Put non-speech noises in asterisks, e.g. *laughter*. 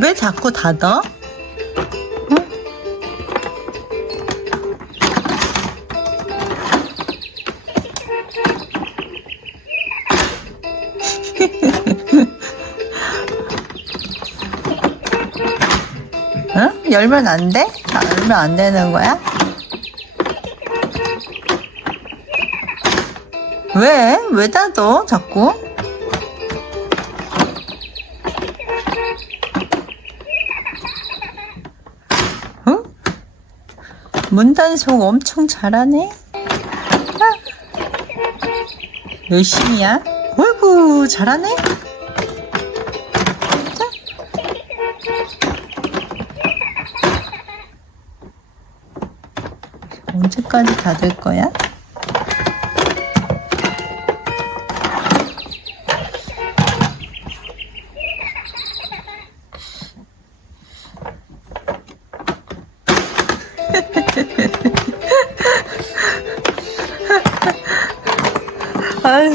왜 자꾸 닫아? *laughs* 열면 안 돼? 아, 열면 안 되는 거야? 왜? 왜 닫어? 자꾸? 문단속 엄청 잘하네? 아. 열심히야? 어이구, 잘하네? 자. 언제까지 닫을 거야? 哎